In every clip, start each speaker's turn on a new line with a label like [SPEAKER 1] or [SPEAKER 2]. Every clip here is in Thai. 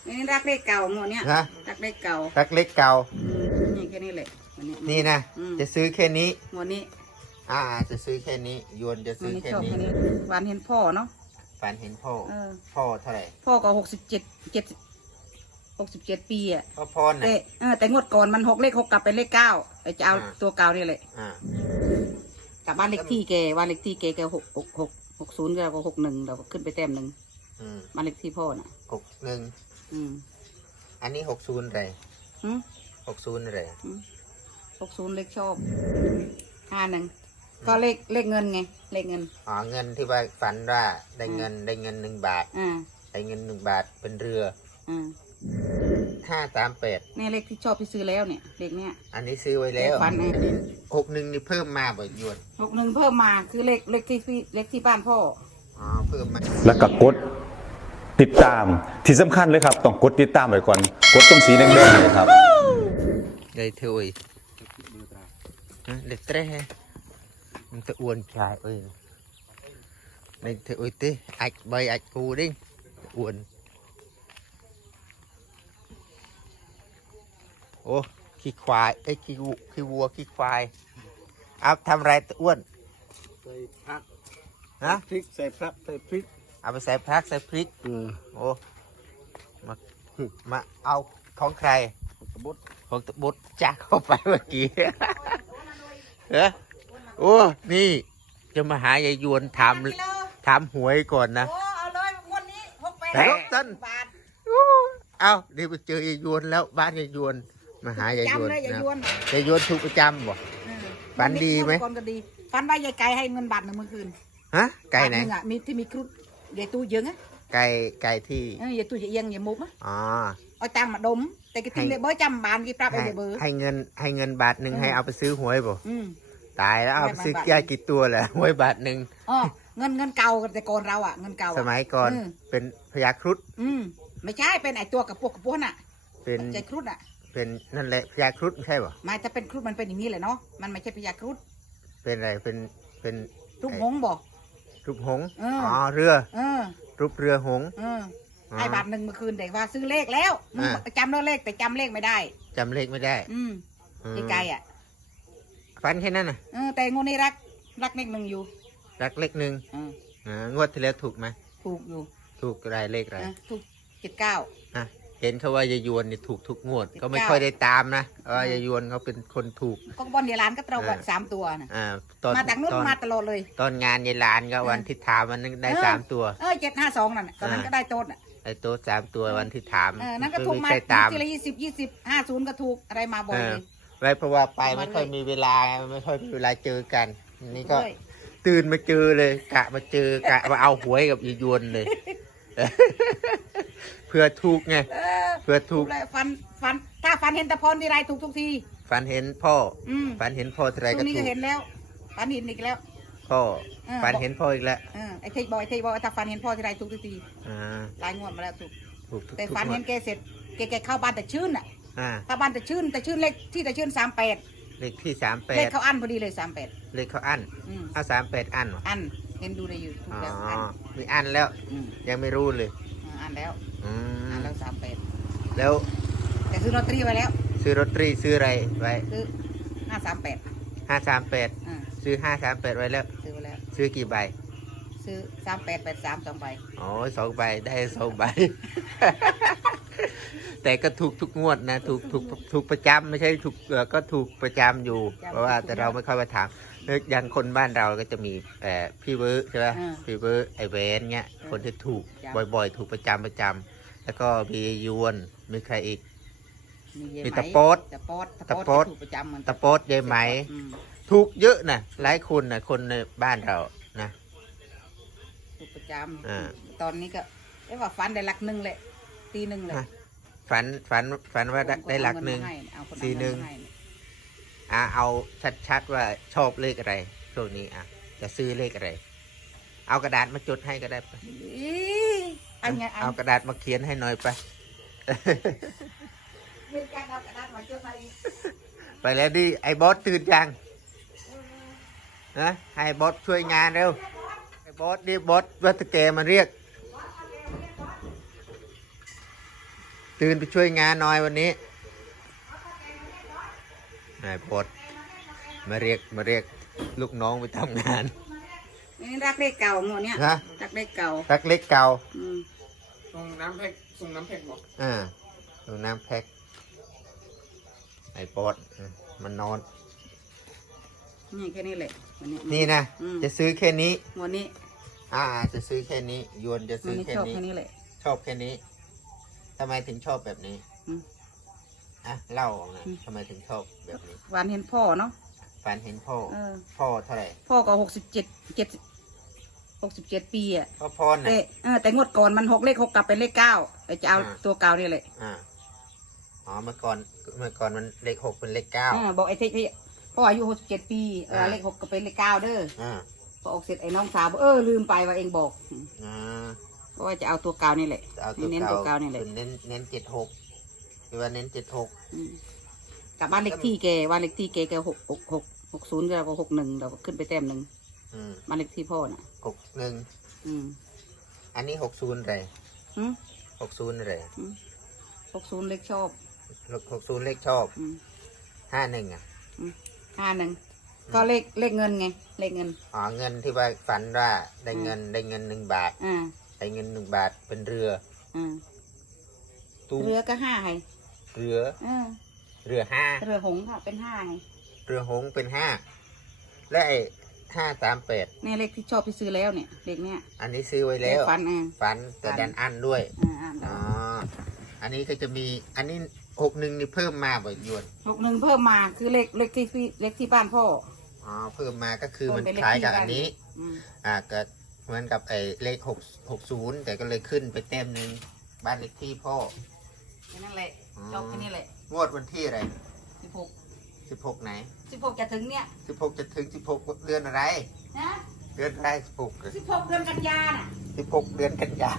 [SPEAKER 1] นี่รักเลขเก่าหมดเนี่ยรักเลขเก่า
[SPEAKER 2] รักเล็กเก่า
[SPEAKER 1] นี่แค่นี้แหละ
[SPEAKER 2] นี่นะจะซื้อแค่นี้
[SPEAKER 1] หมดนี้
[SPEAKER 2] จะซื้อแค่นี้ยวนจะซื้อแค่นี้
[SPEAKER 1] วันเห็นพ่อเนาะ
[SPEAKER 2] ฝันเห็นพ่อเท่าไหร่
[SPEAKER 1] พ่อก็67 ปีอ่ะ
[SPEAKER 2] พ่อน่ะ
[SPEAKER 1] แต่งวดก่อนมันเลข 6กลับเป็นเลข 9จะเอาตัวเก่านี่แหละกับบ้านเลขที่แกบ้านเลขที่แก60เราก็61เราก็ขึ้นไปแต้มหนึ่งบ้านเลขที่พ่อน่ะ
[SPEAKER 2] 61อันนี้60อะไร60อะไร
[SPEAKER 1] 60เลขชอบ51ก็เลขเงินไงเลขเงิน
[SPEAKER 2] เงินที่ว่าฝันว่าได้เงิน1 บาทได้เงิน1 บาทเป็นเรือ538
[SPEAKER 1] นี่เลขที่ชอบที่ซื้อแล้วเนี่ยเลขเนี้ย
[SPEAKER 2] อันนี้ซื้อไว้แล้ว
[SPEAKER 1] ฝัน
[SPEAKER 2] 61นี่เพิ่มมาบ่ยวน
[SPEAKER 1] 61เพิ่มมาคือเลขที่บ้านพ่อ
[SPEAKER 2] เพิ่มมา
[SPEAKER 3] แล้วก็กดติดตามที่สำคัญเลยครับต้องกดติดตามไว้ก่อนกดตรงสีแดงๆเลยครับ
[SPEAKER 2] ได้เท่าไหร่เด็กเต้มันจะอ้วนชายเอ้ยได้เท่าไหร่ติอัดใบอัดกูดิอ้วนโอ้ขี้ควายขี้วัวขี้ควายเอาทำอะไรอ้วน
[SPEAKER 4] ใส่ผักพริกใส่พริก
[SPEAKER 2] เอาไปใส่ผักใส่พริกโอ้มาเอาของใครของตะบุดจักเข้าไปเมื่อกี้โอ้นี่จะมาหายายยวนถามหวยก่อนนะ
[SPEAKER 1] เอาเลยวันนี้
[SPEAKER 2] ต้นเอาเดี๋ยวไปเจอยายยวนแล้วบ้านยายยวนมาหายายยวนนะยายยวนถูกประจำบ่ฝันดีไหม
[SPEAKER 1] ก่อนก็ดีฝันว่ายายไก่ให้เงินบาท1เมื่อคืน
[SPEAKER 2] ไก่ไหน
[SPEAKER 1] มีที่มีครุฑยายตู้เยอะไง
[SPEAKER 2] ไก่ที่
[SPEAKER 1] ยายตู้จะเอียงยายมุกเอาตังมาดมแต่กินเลยเบอร์จำบานกี่ปรับไอ้เบอร์
[SPEAKER 2] ให้เงินบาท 1ให้เอาไปซื้อหวยบ่ตายแล้วเอาไปซื้อยากี่ตัวแหละหวยบาท 1
[SPEAKER 1] เงินเก่าแต่ก่อนเราเงินเก่า
[SPEAKER 2] สมัยก่อนเป็นพญาครุฑ
[SPEAKER 1] ไม่ใช่เป็นไอตัวกับพวกน่ะ
[SPEAKER 2] เป็น
[SPEAKER 1] ใจครุฑ
[SPEAKER 2] เป็นนั่นแหละพญาครุฑไม่ใช่ป่ะ
[SPEAKER 1] ไม่ถ้าเป็นครุฑมันเป็นอย่างนี้แหละเนาะมันไม่ใช่พญาครุฑ
[SPEAKER 2] เป็นอะไรเป็น
[SPEAKER 1] รูปหงส์บอก
[SPEAKER 2] รูปหงส์เรือรูปเรือหงส์
[SPEAKER 1] ไอ้บาท 1เมื่อคืนแต่ว่าซื้อเลขแล้วจำเลขแต่จำเลขไม่ได้
[SPEAKER 2] จำเลขไม่ได้
[SPEAKER 1] ไกล
[SPEAKER 2] ฟันแค่นั้นน่ะ
[SPEAKER 1] แต่งวดนี้รักเลข 1อยู่
[SPEAKER 2] รักเลข 1งวดที่แล้วถูกไหม
[SPEAKER 1] ถูกอยู่
[SPEAKER 2] ถูกอะไรเลขอะไร
[SPEAKER 1] ถูก79
[SPEAKER 2] เห็นเขาว่ายายยวนนี่ถูกทุกงวดก็ไม่ค่อยได้ตามนะยายยวนเขาเป็นคนถูก
[SPEAKER 1] ก็บอลยายหลานก็ตรงกับ3ตัวนะมาจากนู้นมาตลอดเลย
[SPEAKER 2] ตอนงานยายหลานก็วันที่ถามมันนึงได้3ตัว
[SPEAKER 1] 752นั่นตอนนั้นก็ได้โต๊ด
[SPEAKER 2] ไอ้โต๊ด3ตัววันที่ถาม
[SPEAKER 1] นั่นก็ถูกมาทีละ20 50ก็ถูกอะไรมาบ่อยเลย
[SPEAKER 2] ไว้เพราะว่าไปไม่ค่อยมีเวลาเจอกันนี่ก็ตื่นมาเจอเลยกะมาเอาหวยกับยายยวนเลยเพื่อถูกไงเพื่อถูก
[SPEAKER 1] ฟันถ้าฟันเห็นตะพรที่ไรถูกทุกที
[SPEAKER 2] ฟันเห็นพ่อฟันเห็นพ่อที่ไรก็ถูก
[SPEAKER 1] นี่ก็เห็นแล้วฟันเห็นอีกแล้ว
[SPEAKER 2] พ่อฟันเห็นพ่ออีกแล้ว
[SPEAKER 1] ไอ้เทยบอกถ้าฟันเห็นพ่อที่ไรถูกทุกทีหลายงวดมาแล้วถูกแต่ฟันเห็นแกเสร็จแกเข้าบ้านแต่ชื่นเข้าบ้านแต่ชื่นเลขที่แต่ชื่น38
[SPEAKER 2] เลขที่38
[SPEAKER 1] เลขเขาอั้นพอดีเลย38
[SPEAKER 2] เลขเขาอั้น38อั้น
[SPEAKER 1] อั้นเห็นดูในยูทูบแล้ว
[SPEAKER 2] มีอั้นแล้วยังไม่รู้เลย
[SPEAKER 1] อั้นแล้ว38
[SPEAKER 2] แล้ว
[SPEAKER 1] แต่ซื้อลอตเตอรี่ไว้แล้ว
[SPEAKER 2] ซื้อลอตเตอรี่ซื้ออะไรไว้
[SPEAKER 1] ซื้อ538
[SPEAKER 2] ซื้อ538ไว้แล้ว
[SPEAKER 1] ซื้อไว้แล้ว
[SPEAKER 2] ซื้อกี่ใบ
[SPEAKER 1] ซื้อ3883 2 ใบ
[SPEAKER 2] 2 ใบได้2 ใบ แต่ก็ถูกทุกงวดนะถูกประจำไม่ใช่ถูกก็ถูกประจำอยู่เพราะว่าแต่เราไม่ค่อยมาถามอย่างคนบ้านเราก็จะมีพี่เบิร์ดใช่ไหมพี่เบิร์ดไอเวนเงี้ยคนที่ถูกบ่อยๆถูกประจำแล้วก็มียวนมีใครอีกมีตะโป๊ดยายไหมถูกเยอะนะหลายคนนะคนในบ้านเรานะ
[SPEAKER 1] ถูกประจำตอนนี้ก็ได้ว่าฟันได้หลัก 1เลยตี 1เลย
[SPEAKER 2] ฝันว่าได้หลัก 1 4 1เอาชัดๆว่าชอบเลขอะไรช่วงนี้จะซื้อเลขอะไรเอากระดาษมาจดให้ก็ได้ไปเอากระดาษมาเขียนให้หน่อยไปไปแล้วดิไอ้บอสตื่นยังนะให้บอสช่วยงานเร็วไอ้บอสดิบอสวัตเกมาเรียกตื่นไปช่วยงานหน่อยวันนี้นายพดมาเรียกลูกน้องไปทำงาน
[SPEAKER 1] นี่รักเลขเก่าหมดเนี่ย
[SPEAKER 2] ฮะ
[SPEAKER 1] รักเลขเก่า
[SPEAKER 2] รักเล็กเก่า
[SPEAKER 4] ส่งน้ำแพ็กบอก
[SPEAKER 2] ดูน้ำแพ็คไอ้ปอดมันนอน
[SPEAKER 1] นี่แค่นี้แหละวันนี้
[SPEAKER 2] นี่นะ จะซื้อแค่นี้
[SPEAKER 1] วันนี้
[SPEAKER 2] จะซื้อแค่นี้ยวนจะ
[SPEAKER 1] วั
[SPEAKER 2] ซื้
[SPEAKER 1] น
[SPEAKER 2] อ
[SPEAKER 1] นี้
[SPEAKER 2] แค่
[SPEAKER 1] ชอบ
[SPEAKER 2] นี้
[SPEAKER 1] แค่นี้แหละ
[SPEAKER 2] ชอบแค่นี้ทำไมถึงชอบแบบนี้
[SPEAKER 1] อืม
[SPEAKER 2] เล่าออกนะทำไมถึงชอบแบบนี้
[SPEAKER 1] วันเห็นพ่อเนาะ
[SPEAKER 2] ฝันเห็นพ่อ
[SPEAKER 1] เออ
[SPEAKER 2] พ่อเท่าไหร่
[SPEAKER 1] พ่อก็67 ปีอ่ะ
[SPEAKER 2] พ่อน่ะ
[SPEAKER 1] แต่งวดก่อนมัน6เลข6กลับเป็นเลข9แต่จะเอาตัวเก่านี่แหละ
[SPEAKER 2] เมื่อก่อนมันเลข 6เป็นเลข 9
[SPEAKER 1] บอกไอ้ที่พ่ออายุ67 ปีเลข6ก็เป็นเลข9เด้อพอออกเสร็จไอ้น้องสาวบอกลืมไปว่าเองบอกเพราะว่าจะเอาตัวเก่านี่แหละ
[SPEAKER 2] เอาตัว
[SPEAKER 1] เน้นตัวเก่านี่แหละ
[SPEAKER 2] เน้น76คือว่าเน้น76
[SPEAKER 1] กลับบ้านเลขที่แกบ้านเลขที่แก60เราก็61เราก็ขึ้นไปแต้มหนึ่งบ้านเลขที่พ่อน่ะ
[SPEAKER 2] 61อันนี้60อะไร
[SPEAKER 1] อืม
[SPEAKER 2] 60อะไร
[SPEAKER 1] 60เลขชอบ
[SPEAKER 2] 60เลขชอบ51อ่ะ
[SPEAKER 1] 51ก็เลขเงินไงเลขเงิน
[SPEAKER 2] เงินที่ว่าฝันว่าได้เงิน1 บาท ได้เงิน1 บาทเป็นเรือตู้
[SPEAKER 1] เรือก็5ไง
[SPEAKER 2] เรือ5
[SPEAKER 1] เรือหงส์ค่ะเป็น5ไง
[SPEAKER 2] เรือหงส์เป็น5และไอ้538
[SPEAKER 1] นี่เลขที่ชอบที่ซื้อแล้วเนี่ยเลขเนี้ย
[SPEAKER 2] อันนี้ซื้อไว้แล้ว
[SPEAKER 1] ฝัน
[SPEAKER 2] แต่ดันอันด้วย
[SPEAKER 1] อ่า
[SPEAKER 2] อันนี้ก็จะมีอันนี้61นี่เพิ่มมาบ่อยยวน
[SPEAKER 1] 61เพิ่มมาคือเลขที่บ้านพ่อ
[SPEAKER 2] เพิ่มมาก็คือมัน
[SPEAKER 1] เพิ่มเป็นเลข
[SPEAKER 2] คล้าย
[SPEAKER 1] ที่
[SPEAKER 2] กับ
[SPEAKER 1] บ้าน
[SPEAKER 2] อันนี้ ก็เหมือนกับไอ้เลข60แต่ก็เลยขึ้นไปเต็มหนึ่งบ้านเลขที่พ่อ
[SPEAKER 1] แค่นั้นแหละชอบแค่นี้แหละ
[SPEAKER 2] งวดวันที่อะไร
[SPEAKER 1] 16
[SPEAKER 2] 16ไหน
[SPEAKER 1] 16จะถึงเนี่ย
[SPEAKER 2] 16จะถึง16เดือนอะไร
[SPEAKER 1] นะ
[SPEAKER 2] เดือนอะไร16
[SPEAKER 1] 16เดือนกันยาน่ะ
[SPEAKER 2] 16เดือนกันยา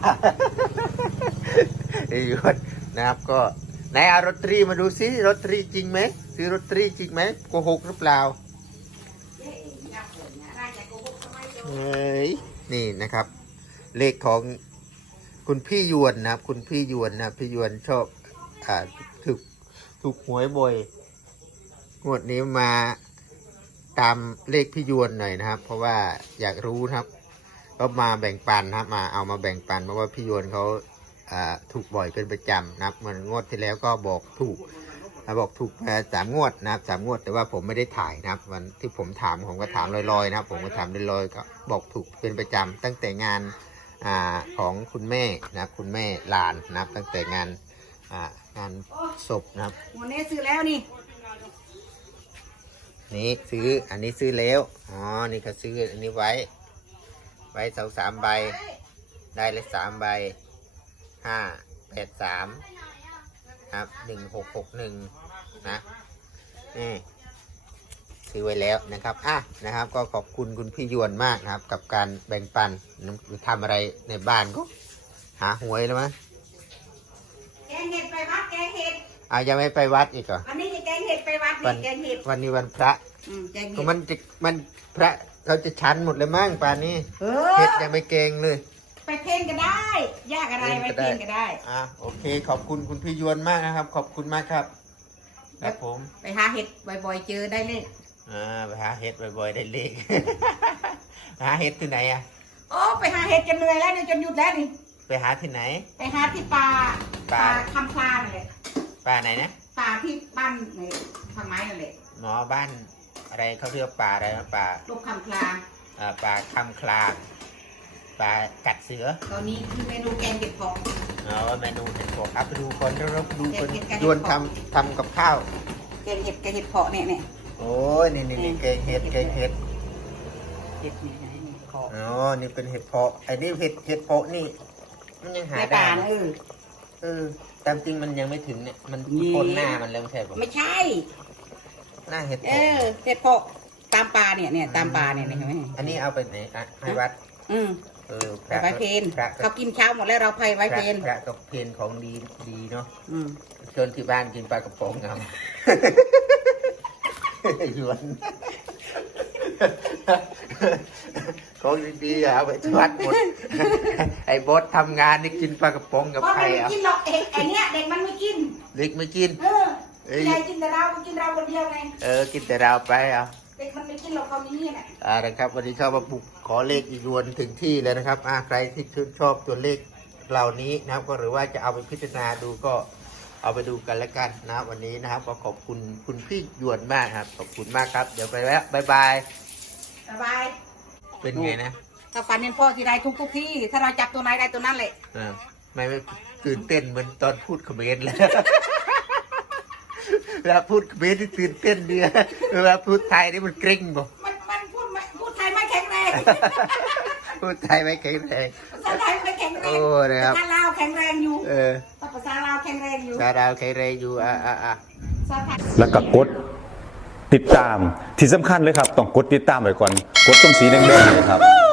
[SPEAKER 2] ไอ้ยศนะครับก็ไหนเอาลอตเตอรี่มาดูซิลอตเตอรี่จริงไหมซื้อลอตเตอรี่จริงไหมโกหกหรือเปล่าเฮ้ยนี่นะครับ เลขของคุณพี่ยวนนะครับคุณพี่ยวนนะพี่ยวนชอบถูกหวยบ่อยงวดนี้มาตามเลขพี่ยวนหน่อยนะครับ เพราะว่าอยากรู้นะครับก็มาแบ่งปันนะครับเอามาแบ่งปันเพราะว่าพี่ยวนเขาถูกบ่อยเป็นประจำนะครับเหมือนงวดที่แล้วก็บอกถูก3 งวดนะครับ3 งวดแต่ว่าผมไม่ได้ถ่ายนะครับวันที่ผมถามผมก็ถามลอยๆนะครับผมก็ถามลอยๆก็บอกถูกเป็นประจำตั้งแต่งานของคุณแม่นะครับคุณแม่ลานนะครับตั้งแต่งานศพนะครับ
[SPEAKER 1] วันนี้ซื้อแล้วนี่
[SPEAKER 2] นี่ซื้ออันนี้ซื้อแล้วนี่เขาซื้ออันนี้ไว้3 ใบได้เลย3 ใบ583ครับ1661นะนี่ซื้อไว้แล้วนะครับนะครับก็ขอบคุณคุณพี่ยวนมากนะครับ กับการแบ่งปันทำอะไรในบ้านก็หาหวยแล้วมั้ย
[SPEAKER 1] แกงเห็ดไปวัดแกงเห็ด
[SPEAKER 2] ยังไม่ไปวัดอีกเหรอ
[SPEAKER 1] วันนี้จะแกงเห็ดไปวัดนี่แกงเห็ด
[SPEAKER 2] วันนี้วันพระ
[SPEAKER 1] แกงเห็
[SPEAKER 2] ก็
[SPEAKER 1] ด
[SPEAKER 2] มันพระเขาจะชั้นหมดเลยมั้งป่านนี้เห็ดยังไม่เกงเลย
[SPEAKER 1] ไปเพ่นก็ได้ยากอะไรไปเพ่นก็ได้
[SPEAKER 2] โอเคขอบคุณคุณพี่ยวนมากนะครับขอบคุณมากครับครับผม
[SPEAKER 1] ไปหาเห็ดบ่อยๆเจอได้เลย
[SPEAKER 2] ไปหาเห็ดบ่อยๆได้เลข หาเห็ดที่ไหนอ่ะ
[SPEAKER 1] โอ้ไปหาเห็ดจนเหนื่อยแล้วเนี่ยจนหยุดแล้วนี่
[SPEAKER 2] ไปหาที่ไหน
[SPEAKER 1] ไปหาที่ป่าคำพลานั่นแหละ
[SPEAKER 2] ป่าไหนนะ
[SPEAKER 1] ป่าที่บ้านในทางไม้นั่นแหละ
[SPEAKER 2] หมอบ้านอะไรเขาเรียกป่าอะไรนะป่า
[SPEAKER 1] ลูกคำพลา
[SPEAKER 2] ป่าคำคลางป่ากัดเสือ
[SPEAKER 1] ตอนนี้คือเมนูแกงเห็ดเผาะ
[SPEAKER 2] เมนูเห็ดบอกไปดูคนเราไปดูคน
[SPEAKER 1] เห็ด
[SPEAKER 2] ยวนทำกับข้าว
[SPEAKER 1] แกงเห็ดเผาะเนี่ย
[SPEAKER 2] โอ้ยนี่เกงเห็ด
[SPEAKER 1] เห็ดนี่เผาะ
[SPEAKER 2] นี่เป็นเห็ดเพาะไอ้นี่เห็ดเพาะนี่มันยังหา
[SPEAKER 1] ใน
[SPEAKER 2] ได้
[SPEAKER 1] ป่า
[SPEAKER 2] นะ ตามจริงมันยังไม่ถึงเนี่ยมัน
[SPEAKER 1] นี่
[SPEAKER 2] พ้นหน้ามันแล้วไม่ใช่ปะ
[SPEAKER 1] ไม่ใช่
[SPEAKER 2] หน้าเห็ด
[SPEAKER 1] เอ
[SPEAKER 2] เพาะ
[SPEAKER 1] เห็ดเผาะตามป่าเนี่ยตามป่าเนี่ยเห็นไหม
[SPEAKER 2] อันนี้เอาไปไหนให้วัด
[SPEAKER 1] ไปไว้เพน
[SPEAKER 2] พระ
[SPEAKER 1] เขากินเช้าหมดแล้วเราไปไว้เพน
[SPEAKER 2] พระกับเพนของดีเนาะ
[SPEAKER 1] อืม
[SPEAKER 2] เชิญที่บ้านกินปลากระป๋องครับ หยวนของดีๆเอาไปทอดหมด ไอ้บอสทำงานนี่กินปลากระป๋องกับ
[SPEAKER 1] เพราะ
[SPEAKER 2] ไข่
[SPEAKER 1] มันไม่
[SPEAKER 2] อ่ะ
[SPEAKER 1] กินหรอกไอ้เนี้ยเด็กมันไม่กิน
[SPEAKER 2] เล็กไม่กิน
[SPEAKER 1] ยายกินแต่เรากินเราคนเดียวไง
[SPEAKER 2] กินแต่เราไปอ่ะ
[SPEAKER 1] เด็กมันไม่กินหรอกเขามีนี่แหละ
[SPEAKER 2] นะครับวันนี้เข้ามาบุกขอเลขอีกรวนถึงที่เลยนะครับใครที่ชื่นชอบตัวเลขเหล่านี้นะครับก็หรือว่าจะเอาไปพิจารณาดูก็เอาไปดูกันแล้วกันนะวันนี้นะครับก็ขอบคุณคุณพี่หยวนมากครับขอบคุณมากครับเดี๋ยวไปแล้วบ๊ายบาย
[SPEAKER 1] สบาย
[SPEAKER 2] เป็นไงนะ
[SPEAKER 1] ถ้าฝันเห็นพ่อที่ใดทุกที่ถ้าเราจับตัวไหนได้ตัวนั้นแหละ
[SPEAKER 2] ไม่ตื่นเต้นเหมือนตอนพูดเขมรเลย เวลาพูดเขมรที่ตื่นเต้นดีเวลาพูดไทยนี่มันเกร็งบ่
[SPEAKER 1] มันพูดไทยไม่แข็งแรง
[SPEAKER 2] พูดไทยไม่แข็งแรง
[SPEAKER 1] ภาษาไทยไม่แข็งแรง
[SPEAKER 2] โอ้นะครับ
[SPEAKER 1] ภาษาลาวแข็งแรงอยู่
[SPEAKER 2] เออ
[SPEAKER 1] ภาษาลาวแข็งแรงอยู่
[SPEAKER 2] ชาดาวแข็งแรงอยู่
[SPEAKER 1] ภาษาไทย
[SPEAKER 3] แล้วก็กดติดตามที่สำคัญเลยครับต้องกดติดตามไว้ก่อนกดตรงสีแดงๆเลยครับ